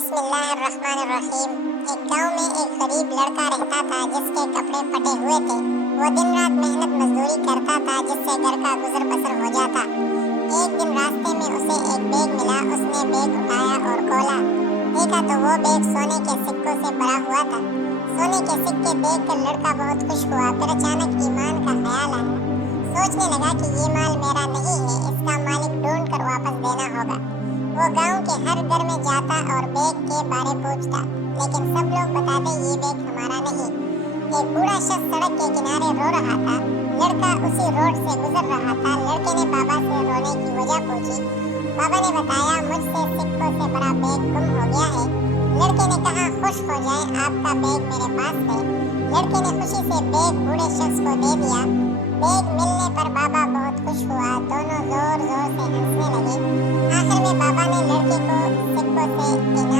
بسم اللہ الرحمن الرحیم۔ ایک گاؤں میں ایک غریب لڑکا رہتا تھا جس کے کپڑے پھٹے ہوئے تھے۔ وہ دن رات محنت مزدوری کرتا تھا جس سے گھر کا گزر بسر ہو جاتا۔ ایک دن راستے میں اسے ایک بیگ ملا۔ اس نے بیگ اٹھایا اور کھولا، دیکھا تو وہ بیگ سونے کے سکوں سے بھرا ہوا تھا۔ سونے کے سکے دیکھ کر لڑکا بہت خوش ہوا۔ پھر اچانک ایمان کا خیال آیا۔ سوچنے لگا کہ یہ مال میرا نہیں ہے، اس کا مالک ڈھونڈ کر واپس دینا ہوگا۔ وہ گاؤں کے ہر گھر میں جاتا اور بیگ کے بارے پوچھتا، لیکن سب لوگ بتاتے یہ بیگ ہمارا نہیں۔ ایک بوڑھا شخص سڑک کے کنارے رو رہا تھا۔ لڑکا اسی روڈ سے گزر رہا تھا۔ لڑکے نے بابا سے رونے کی وجہ پوچھی۔ بابا نے بتایا، مجھ سے سکوں سے بڑا بیگ گم ہو گیا ہے۔ لڑکے نے کہا، خوش ہو جائیں، آپ کا بیگ میرے پاس ہے۔ لڑکے نے خوشی سے بیگ بوڑھے شخص کو دے دیا۔ بیگ ملنے پر بابا بہت خوش ہوا۔ دونوں زور زور سے ہنسنے لگے۔ آخر میں بابا نے لڑکے کو سکوں سے انعام